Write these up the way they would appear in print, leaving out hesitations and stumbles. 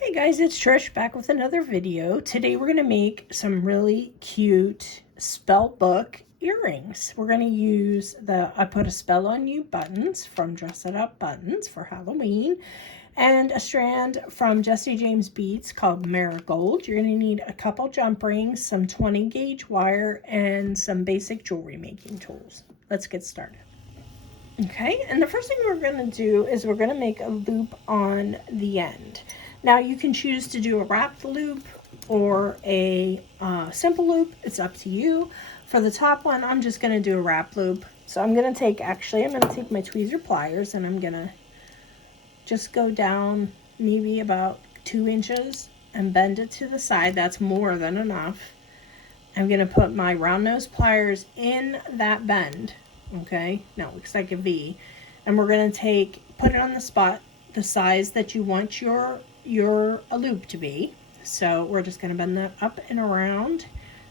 Hey guys, it's Trish back with another video. Today we're going to make some really cute spell book earrings. We're going to use I Put a Spell on You buttons from Dress It Up Buttons for Halloween, and a strand from Jesse James Beads called Marigold. You're going to need a couple jump rings, some 20 gauge wire, and some basic jewelry making tools. Let's get started. Okay, and the first thing we're going to do is we're going to make a loop on the end. Now you can choose to do a wrapped loop or a simple loop. It's up to you. For the top one, I'm just going to do a wrap loop. So I'm going to take my tweezer pliers and I'm going to just go down maybe about 2 inches and bend it to the side. That's more than enough. I'm going to put my round nose pliers in that bend. Okay, now it looks like a V. And we're going to put it on the spot, the size that you want your loop to be. So we're just going to bend that up and around,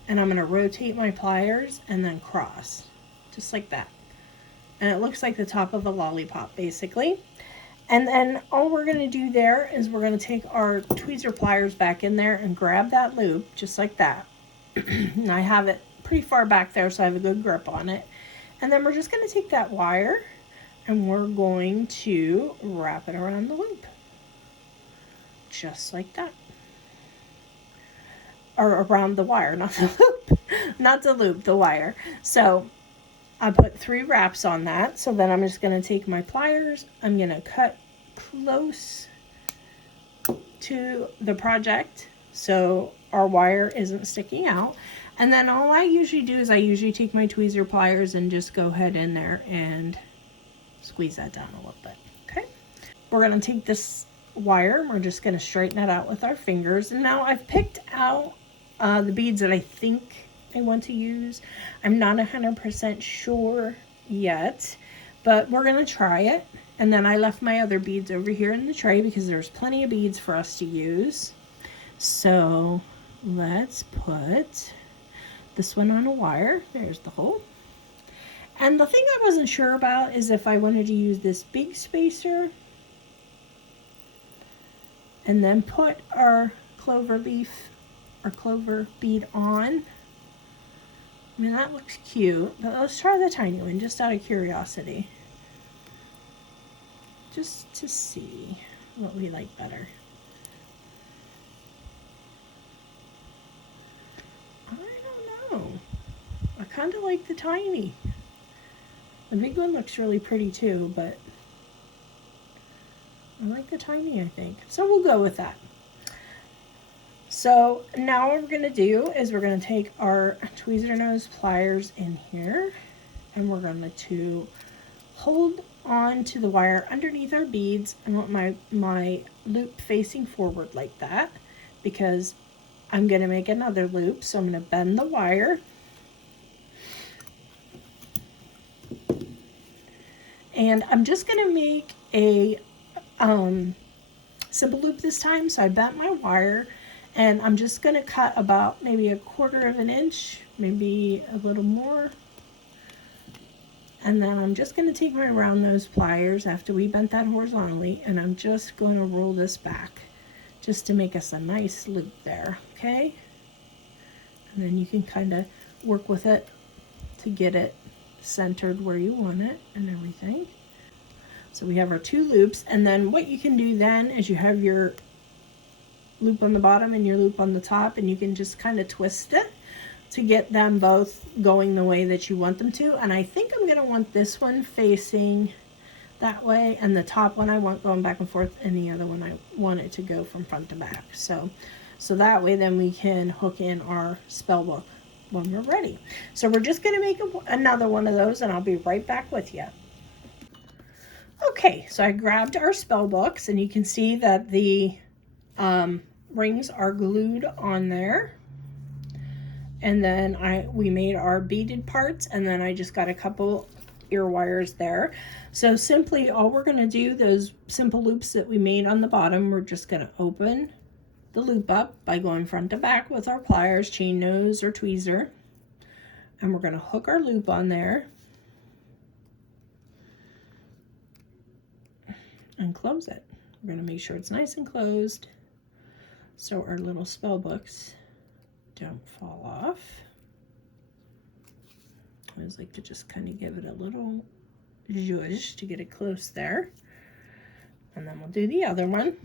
and I'm going to rotate my pliers and then cross just like that, and it looks like the top of a lollipop basically. And then all we're going to do there is we're going to take our tweezer pliers back in there and grab that loop just like that. And I have it pretty far back there so I have a good grip on it, and then we're just going to take that wire and we're going to wrap it around the loop just like that, or around the wire, not the loop, not the loop, the wire. So I put 3 wraps on that. So then I'm just going to take my pliers, I'm going to cut close to the project so our wire isn't sticking out. And then all I usually do is I usually take my tweezer pliers and just go ahead in there and squeeze that down a little bit. Okay, we're going to take this wire and we're just going to straighten it out with our fingers. And now I've picked out the beads that I think I want to use. I'm not 100% sure yet, but we're going to try it. And then I left my other beads over here in the tray because there's plenty of beads for us to use. So let's put this one on a wire. There's the hole. And the thing I wasn't sure about is if I wanted to use this big spacer and then put our clover leaf or clover bead on. I mean, that looks cute, but let's try the tiny one just out of curiosity. Just to see what we like better. I don't know. I kind of like the tiny. The big one looks really pretty too, but I like the tiny, I think. So we'll go with that. So now what we're going to do is we're going to take our tweezer nose pliers in here and we're going to hold on to the wire underneath our beads. I want my loop facing forward like that because I'm going to make another loop. So I'm going to bend the wire and I'm just going to make a simple loop this time. So I bent my wire and I'm just going to cut about maybe 1/4 of an inch, maybe a little more. And then I'm just going to take my round nose pliers after we bent that horizontally, and I'm just going to roll this back just to make us a nice loop there, okay? And then you can kind of work with it to get it centered where you want it and everything. So we have our 2 loops, and then what you can do then is you have your loop on the bottom and your loop on the top, and you can just kind of twist it to get them both going the way that you want them to. And I think I'm going to want this one facing that way, and the top one I want going back and forth, and the other one I want it to go from front to back. So that way then we can hook in our spell book when we're ready. So we're just going to make another one of those, and I'll be right back with you. Okay, so I grabbed our spell books, and you can see that the rings are glued on there. And then we made our beaded parts, and then I just got a couple ear wires there. So simply all we're going to do, those simple loops that we made on the bottom, we're just going to open the loop up by going front to back with our pliers, chain nose or tweezer, and we're going to hook our loop on there and close it. We're going to make sure it's nice and closed. so our little spell books don't fall off. I always like to just kind of give it a little zhuzh to get it close there. And then we'll do the other one.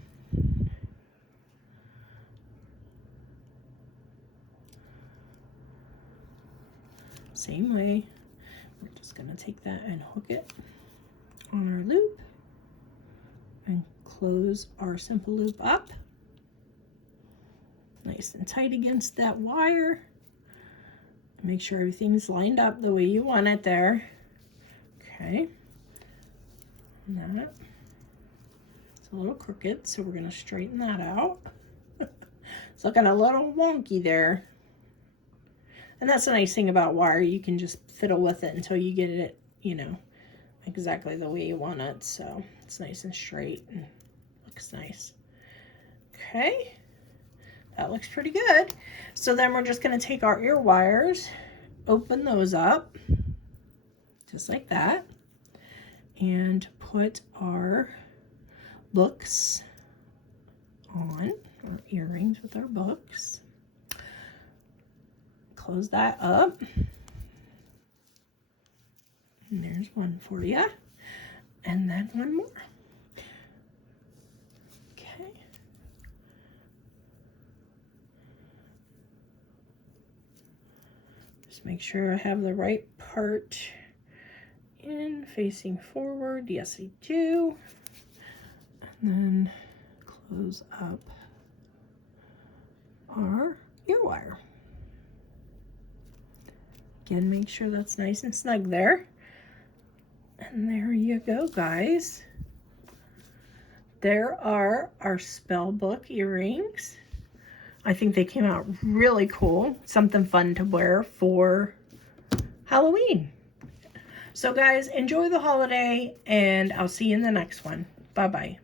Same way. We're just going to take that and hook it on our loop and close our simple loop up. Nice and tight against that wire. Make sure everything's lined up the way you want it there. Okay. And that, it's a little crooked, so we're going to straighten that out. It's looking a little wonky there. And that's the nice thing about wire. You can just fiddle with it until you get it, you know, exactly the way you want it. So it's nice and straight and looks nice. Okay. That looks pretty good. So then we're just going to take our ear wires, open those up, just like that, and put our books on, our earrings with our books. Close that up. And there's one for you. And then one more. Make sure I have the right part in facing forward. Yes, I do. And then close up our ear wire. Again, make sure that's nice and snug there. And there you go, guys. There are our spell book earrings. I think they came out really cool. Something fun to wear for Halloween. So guys, enjoy the holiday, and I'll see you in the next one. Bye-bye.